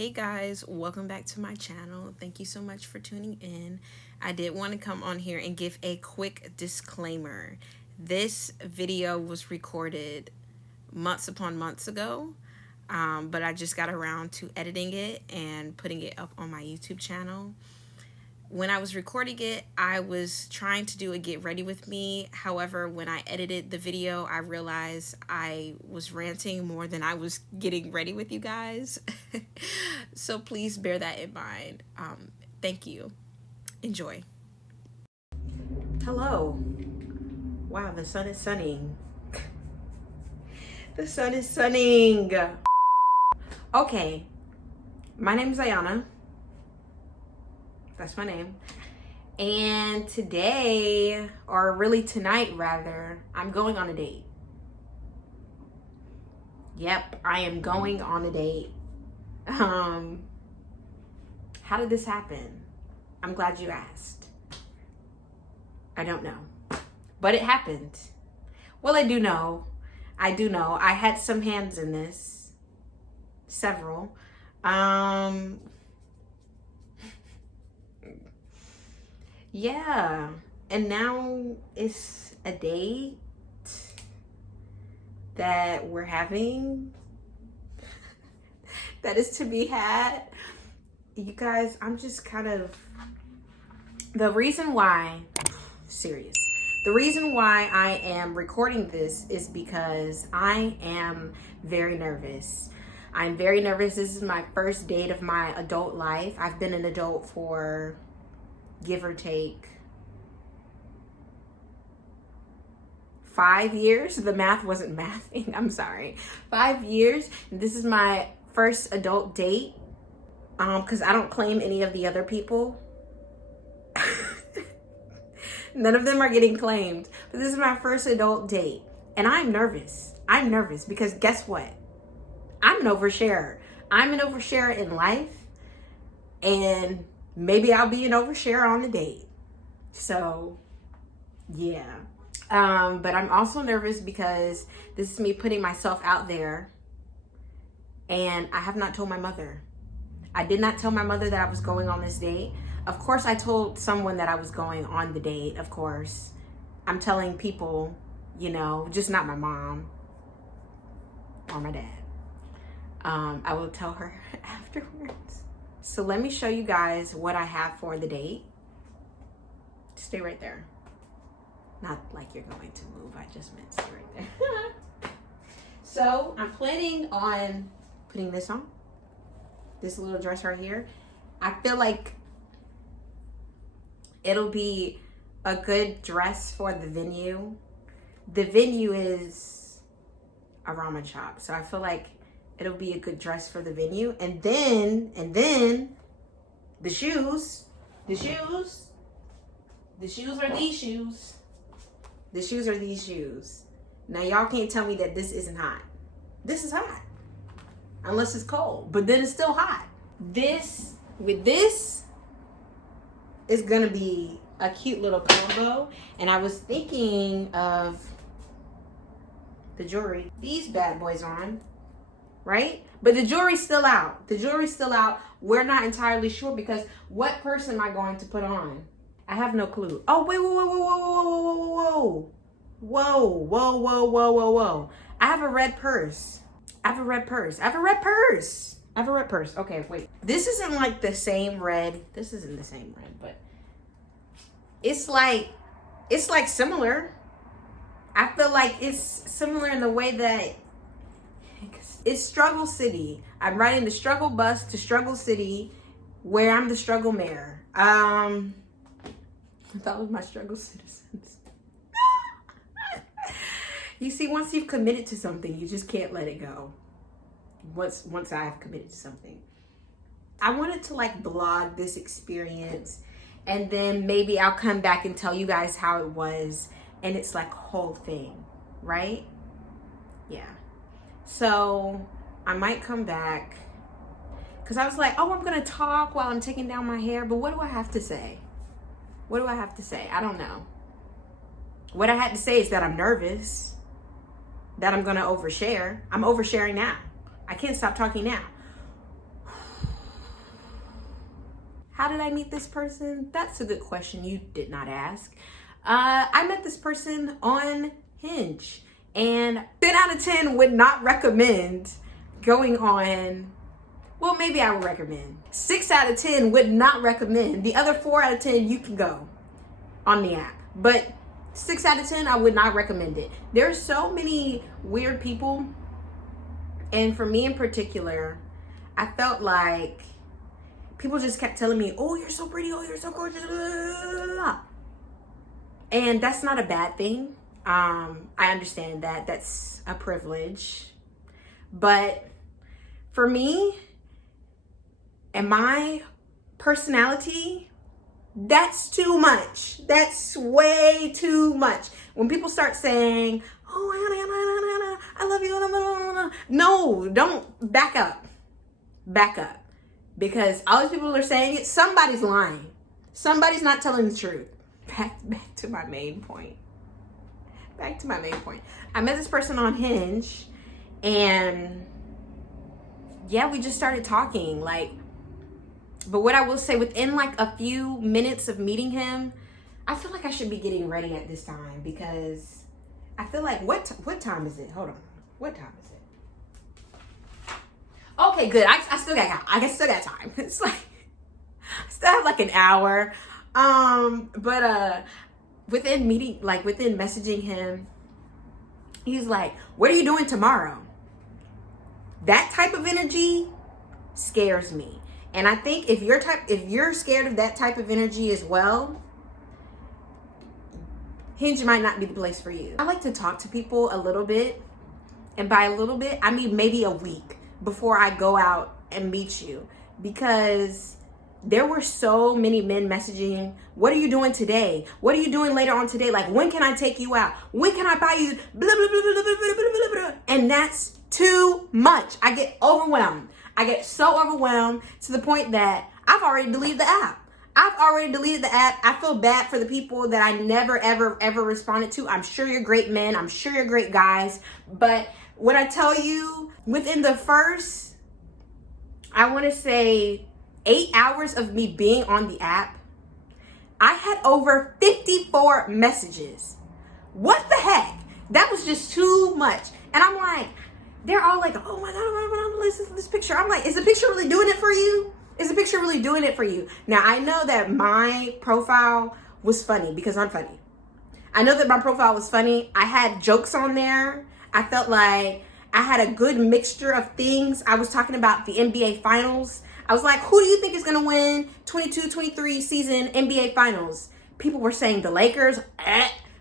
Hey guys, welcome back to my channel. Thank you so much for tuning in. I did want to come on here and give a quick disclaimer. This video was recorded months upon months ago, but I just got around to editing it and putting it up on my YouTube channel. When I was recording it, I was trying to do a get ready with me. However, when I edited the video, I realized I was ranting more than I was getting ready with you guys. So please bear that in mind. Thank you. Enjoy. Hello. Wow, the sun is sunning. The sun is sunning. Okay. My name is Ayana. That's my name. And today, or really tonight rather, I'm going on a date. Yep, I am going on a date. How did this happen? I'm glad you asked. I don't know. But it happened. Well, I do know. I had some hands in this. Several. Yeah, and now it's a date that we're having that is to be had. You guys, I'm just kind of, the reason why I am recording this is because I am very nervous. I'm very nervous. This is my first date of my adult life. I've been an adult for, give or take, 5 years. The math wasn't mathing. I'm sorry. 5 years. This is my first adult date. Because I don't claim any of the other people. None of them are getting claimed. But this is my first adult date. And I'm nervous. I'm nervous because guess what? I'm an oversharer. I'm an oversharer in life. And maybe I'll be an overshare on the date. So, yeah. But I'm also nervous because this is me putting myself out there. And I have not told my mother. I did not tell my mother that I was going on this date. Of course, I told someone that I was going on the date, of course. I'm telling people, you know, just not my mom or my dad. I will tell her afterwards. So let me show you guys what I have for the date. Stay right there. Not like you're going to move. I just meant stay right there. So I'm planning on putting this on. This little dress right here. I feel like it'll be a good dress for the venue. The venue is a ramen shop. So I feel like it'll be a good dress for the venue. And then the shoes are these shoes. The shoes are these shoes. Now y'all can't tell me that this isn't hot. This is hot. Unless it's cold, but then it's still hot. This is gonna be a cute little combo. And I was thinking of the jewelry. These bad boys on. Right? But the jury's still out. We're not entirely sure because what purse am I going to put on? I have no clue. Oh, wait. Whoa. I have a red purse. Okay, wait. This isn't like the same red. This isn't the same red, but it's like similar. I feel like it's similar in the way that it's Struggle City. I'm riding the struggle bus to Struggle City where I'm the struggle mayor. I thought it was my struggle citizens. You see, once you've committed to something, you just can't let it go. Once I've committed to something. I wanted to like blog this experience and then maybe I'll come back and tell you guys how it was and it's like a whole thing, right? Yeah. So I might come back because I was like, oh, I'm going to talk while I'm taking down my hair. But what do I have to say? I don't know. What I had to say is that I'm nervous, that I'm going to overshare. I'm oversharing now. I can't stop talking now. How did I meet this person? That's a good question you did not ask. I met this person on Hinge, and 10 out of 10 would not recommend going on. Well, maybe I would recommend. 6 out of 10 would not recommend. The other 4 out of 10, you can go on the app. But 6 out of 10, I would not recommend it. There's so many weird people. And for me in particular, I felt like people just kept telling me, oh, you're so pretty. Oh, you're so gorgeous. And that's not a bad thing. I understand that. That's a privilege. But for me and my personality, that's too much. That's way too much. When people start saying, oh, I love you. No, don't. Back up. Back up. Because all these people are saying it, somebody's lying. Somebody's not telling the truth. Back to my main point. Back to my main point. I met this person on Hinge, and yeah, we just started talking. But what I will say, within like a few minutes of meeting him, I feel like I should be getting ready at this time, because I feel like, what time is it? Hold on. What time is it? Okay, good. I still got time. It's like, I still have like an hour. But within messaging him, he's like, what are you doing tomorrow? That type of energy scares me. And I think if you're scared of that type of energy as well, Hinge might not be the place for you. I like to talk to people a little bit. And by a little bit, I mean maybe a week before I go out and meet you. Because there were so many men messaging, what are you doing today? What are you doing later on today? Like, when can I take you out? When can I buy you? Blah, blah, blah, blah, blah, blah, blah, blah. And that's too much. I get overwhelmed. I get so overwhelmed to the point that I've already deleted the app. I feel bad for the people that I never, ever, ever responded to. I'm sure you're great men. I'm sure you're great guys. But when I tell you, within the first, I want to say 8 hours of me being on the app, I had over 54 messages. What the heck? That was just too much. And I'm like, they're all like, oh my God, listen to this picture. I'm like, is the picture really doing it for you? Is the picture really doing it for you? Now, I know that my profile was funny because I'm funny. I know that my profile was funny. I had jokes on there. I felt like I had a good mixture of things. I was talking about the NBA Finals. I was like, who do you think is going to win 22-23 season NBA Finals? People were saying the Lakers.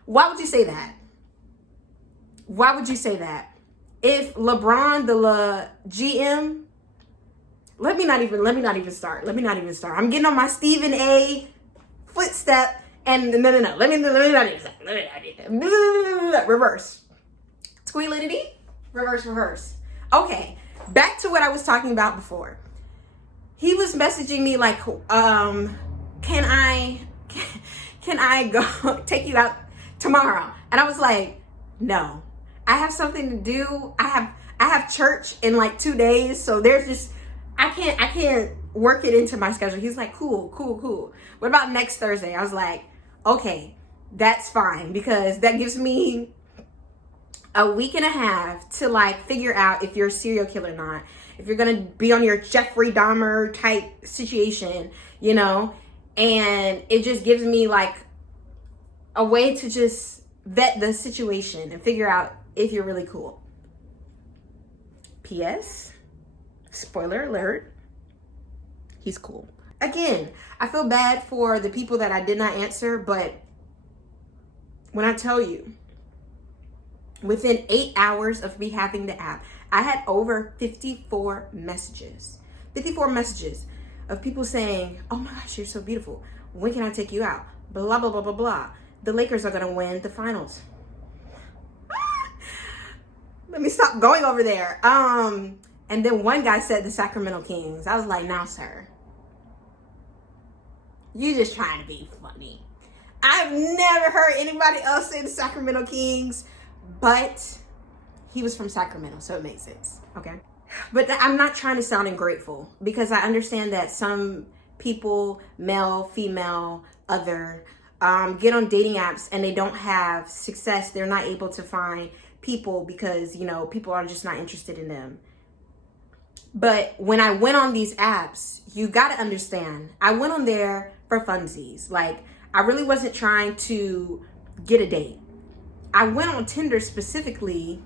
Why would you say that? Why would you say that? If LeBron, the GM, let me not even start. I'm getting on my Stephen A. footstep, and no. Let me not even start. Reverse. Squeality. Reverse. Okay, back to what I was talking about before. He was messaging me like, can I go take you out tomorrow? And I was like, no, I have something to do. I have church in like 2 days. So there's just, I can't work it into my schedule. He's like, cool. What about next Thursday? I was like, okay, that's fine, because that gives me a week and a half to like figure out if you're a serial killer or not. If you're going to be on your Jeffrey Dahmer type situation, you know, and it just gives me like a way to just vet the situation and figure out if you're really cool. P.S. Spoiler alert. He's cool. Again, I feel bad for the people that I did not answer, but when I tell you, within 8 hours of me having the app, I had over 54 messages. 54 messages of people saying, oh my gosh, you're so beautiful. When can I take you out? Blah, blah, blah, blah, blah. The Lakers are going to win the finals. Let me stop going over there. And then one guy said the Sacramento Kings. I was like, now, sir, you just trying to be funny. I've never heard anybody else say the Sacramento Kings, but he was from Sacramento, so it makes sense, okay? But I'm not trying to sound ungrateful, because I understand that some people, male, female, other, get on dating apps and they don't have success. They're not able to find people because, you know, people are just not interested in them. But when I went on these apps, you got to understand, I went on there for funsies. Like, I really wasn't trying to get a date. I went on Tinder specifically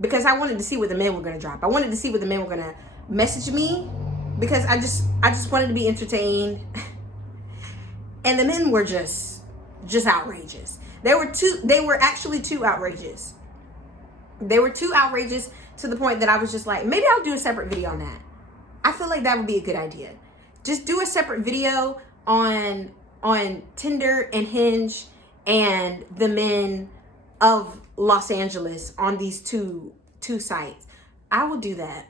because I wanted to see what the men were going to drop. I wanted to see what the men were going to message me because I just wanted to be entertained. And the men were just outrageous. They were actually too outrageous. They were too outrageous to the point that I was just like, maybe I'll do a separate video on that. I feel like that would be a good idea. Just do a separate video on Tinder and Hinge and the men of Los Angeles on these two sites. I will do that.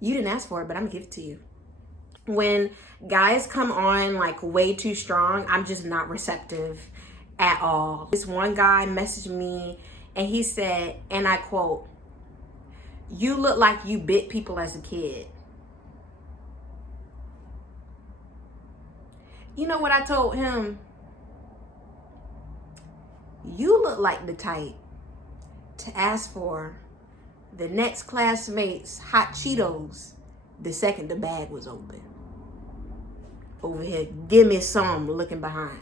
You didn't ask for it, but I'm gonna give it to you. When guys come on like way too strong, I'm just not receptive at all. This one guy messaged me and he said, and I quote, "You look like you bit people as a kid." You know what I told him? You look like the type to ask for the next classmate's hot Cheetos the second the bag was open. Over here, give me some, looking behind.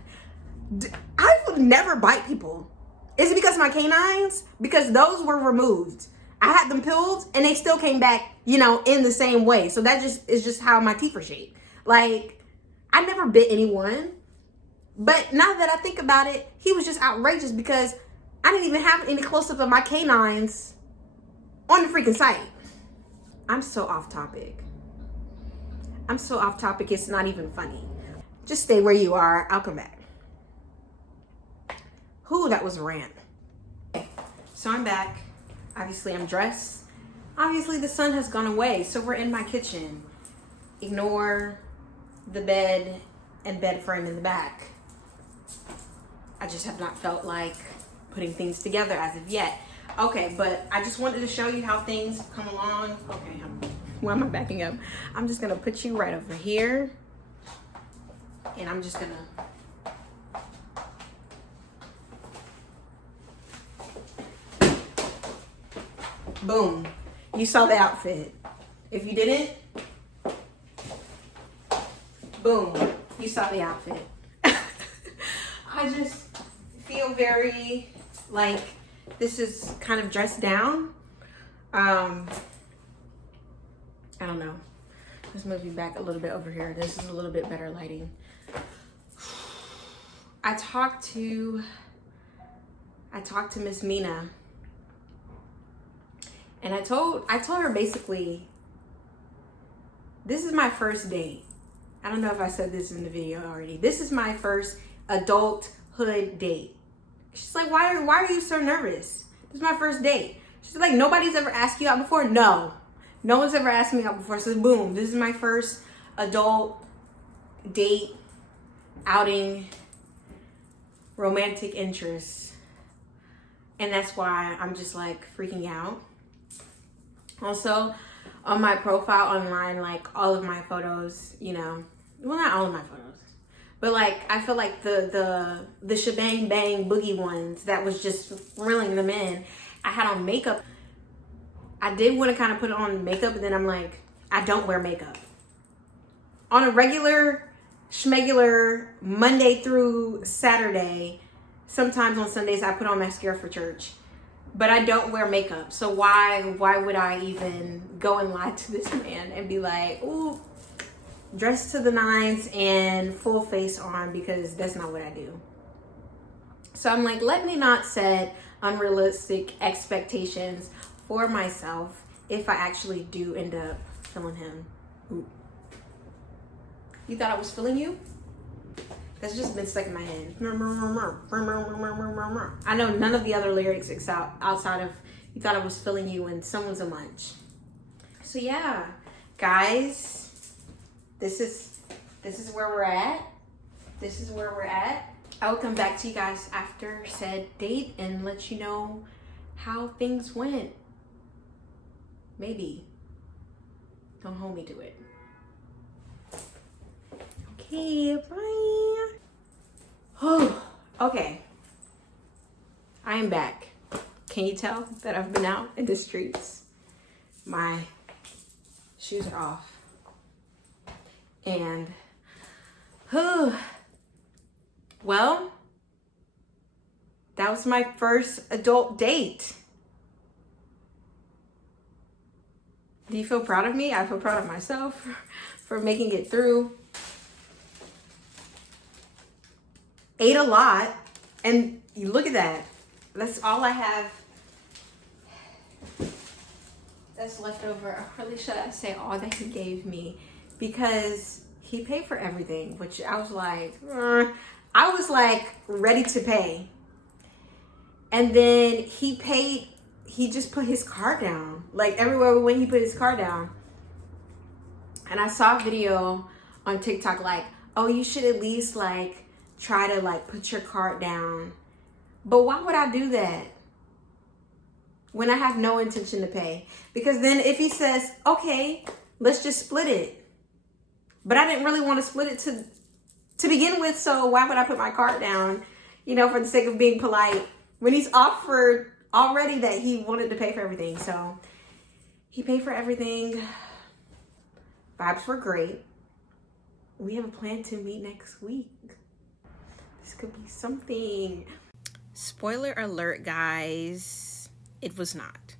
I would never bite people. Is it because of my canines? Because those were removed. I had them peeled and they still came back, you know, in the same way. So that just is just how my teeth are shaped. Like, I never bit anyone. But now that I think about it, he was just outrageous because I didn't even have any close-up of my canines on the freaking site. I'm so off topic. It's not even funny. Just stay where you are. I'll come back. That was a rant. Okay, so I'm back. Obviously, I'm dressed. Obviously, the sun has gone away, so we're in my kitchen. Ignore the bed and bed frame in the back. I just have not felt like putting things together as of yet. Okay, but I just wanted to show you how things have come along. Okay, why am I backing up? I'm just gonna put you right over here. And I'm just gonna boom. You saw the outfit. If you didn't, boom. You saw the outfit. I just feel very like this is kind of dressed down. I don't know. Let's move you back a little bit over here. This is a little bit better lighting. I talked to Miss Mina. And I told her basically, this is my first date. I don't know if I said this in the video already. This is my first adulthood date. She's like, why are you so nervous? This is my first date. She's like, nobody's ever asked you out before? No one's ever asked me out before. So boom, this is my first adult date, outing, romantic interest. And that's why I'm just like freaking out. Also, on my profile online, like all of my photos, you know, well, not all of my photos, but like I feel like the shebang bang boogie ones that was just reeling them in, I had on makeup. I did want to kind of put on makeup, but then I'm like, I don't wear makeup. On a regular schmegular Monday through Saturday, sometimes on Sundays I put on mascara for church. But I don't wear makeup, so why would I even go and lie to this man and be like, ooh, dressed to the nines and full face on, because that's not what I do. So I'm like, let me not set unrealistic expectations for myself if I actually do end up feeling him. Ooh. You thought I was feeling you? That's just been stuck in my head. I know none of the other lyrics outside of "You thought I was feeling you" and "Someone's a munch." So yeah, guys, this is where we're at. This is where we're at. I will come back to you guys after said date and let you know how things went. Maybe. Don't hold me to it. Okay, bye. Oh, okay. I am back. Can you tell that I've been out in the streets? My shoes are off. And, well, that was my first adult date. Do you feel proud of me? I feel proud of myself for making it through. Ate a lot, and you look at that. That's all I have. That's left over. I really should say all that he gave me, because he paid for everything, which I was like, ready to pay. And then he just put his card down. Like everywhere we went, he put his card down. And I saw a video on TikTok like, oh, you should at least like try to like put your card down. But why would I do that when I have no intention to pay? Because then if he says, okay, let's just split it. But I didn't really want to split it to begin with, so why would I put my card down, for the sake of being polite, when he's offered already that he wanted to pay for everything. So he paid for everything. Vibes were great. We have a plan to meet next week. This could be something. Spoiler alert, guys. It was not.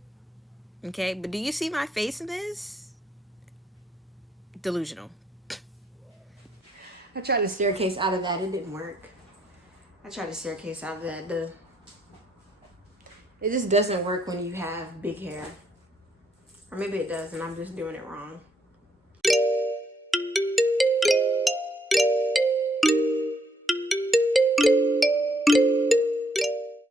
Okay, but do you see my face in this? Delusional. I tried to staircase out of that. It didn't work. I tried to staircase out of that. It just doesn't work when you have big hair. Or maybe it does and I'm just doing it wrong.